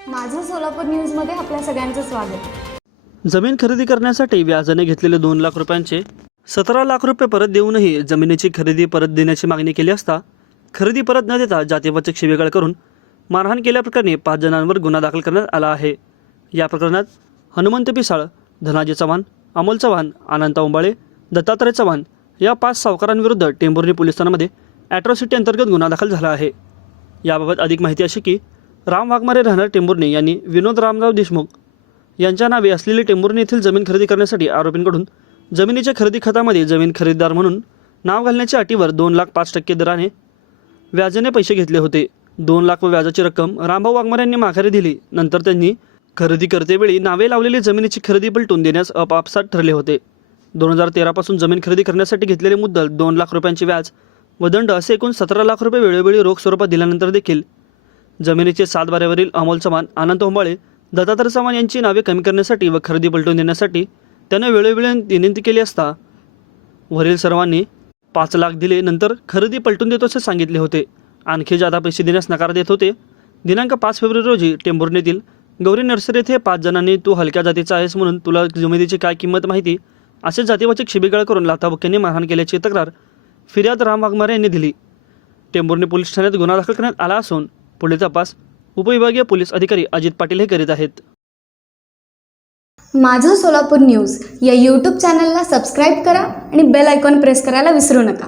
सोलापूर न्यूजमध्ये आपल्या सगळ्यांचं स्वागत. जमीन खरेदी करण्यासाठी व्याजाने घेतलेले दोन लाख रुपयांचे सतरा लाख रुपये परत देऊनही जमिनीची खरेदी परत देण्याची मागणी केली असता खरेदी परत न देता जातीवाचक शिवेगाळ करून मारहाण केल्याप्रकरणी पाच जणांवर गुन्हा दाखल करण्यात आला आहे. या प्रकरणात हनुमंत पिसाळ धनाजी चव्हाण अमोल चव्हाण अनंत उंबाळे दत्तात्रय चव्हाण या पाच सावकारांविरुद्ध टेंभुर्णी पोलीस ठाण्यामध्ये ॲट्रॉसिटी अंतर्गत गुन्हा दाखल झाला आहे. याबाबत अधिक माहिती अशी की राम वाघमारे राहणार टेंभुर्णी यांनी विनोद रामराव देशमुख यांच्या नावे असलेली टेंभुर्णी येथील जमीन खरेदी करण्यासाठी आरोपींकडून जमिनीच्या खरेदी खतामध्ये जमीन खरेदीदार म्हणून नाव घालण्याच्या अटीवर दोन लाख पाच टक्के दराने व्याजाने पैसे घेतले होते. दोन लाख व व्याजाची रक्कम रामभाऊ वाघमारे यांनी माघारी दिली. नंतर त्यांनी खरेदी करतेवेळी नावे लावलेली जमिनीची खरेदी पलटून देण्यास अपापसात ठरले होते. दोन हजार तेरापासून जमीन खरेदी करण्यासाठी घेतलेले मुद्दल दोन लाख रुपयांचे व्याज व दंड असे एकूण सतरा लाख रुपये वेळोवेळी रोख स्वरूपात दिल्यानंतर देखील जमिनीचे सातबाऱ्यावरील अमोल चव्हाण अनंत होंबाळे दत्तात्रय चव्हाण यांची नावे कमी करण्यासाठी व खरेदी पलटून देण्यासाठी त्यानं वेळोवेळी विनंती केली असता वरील सर्वांनी पाच लाख दिले नंतर खरेदी पलटून देतो असे सांगितले होते. आणखी जादा पैसे देण्यास नकार देत होते दिनांक पाच फेब्रुवारी रोजी टेंभुर्णीतील गौरी नर्सरी येथे पाच जणांनी तू हलक्या जातीचा आहेस म्हणून तुला जमिनीची काय किंमत माहिती असे जातीवाचक शिबिगाळ करून लाथाबुक्यांनी मारहाण केल्याची तक्रार फिर्याद राम वाघमारे यांनी दिली. टेंभुर्णी पोलीस ठाण्यात गुन्हा दाखल करण्यात आला असून पुढील तपास उपविभागीय पोलीस अधिकारी अजित पाटील हे करीत आहेत. माझं सोलापूर न्यूज या यूट्यूब चॅनलला सबस्क्राईब करा आणि बेल आयकॉन प्रेस करायला विसरू नका.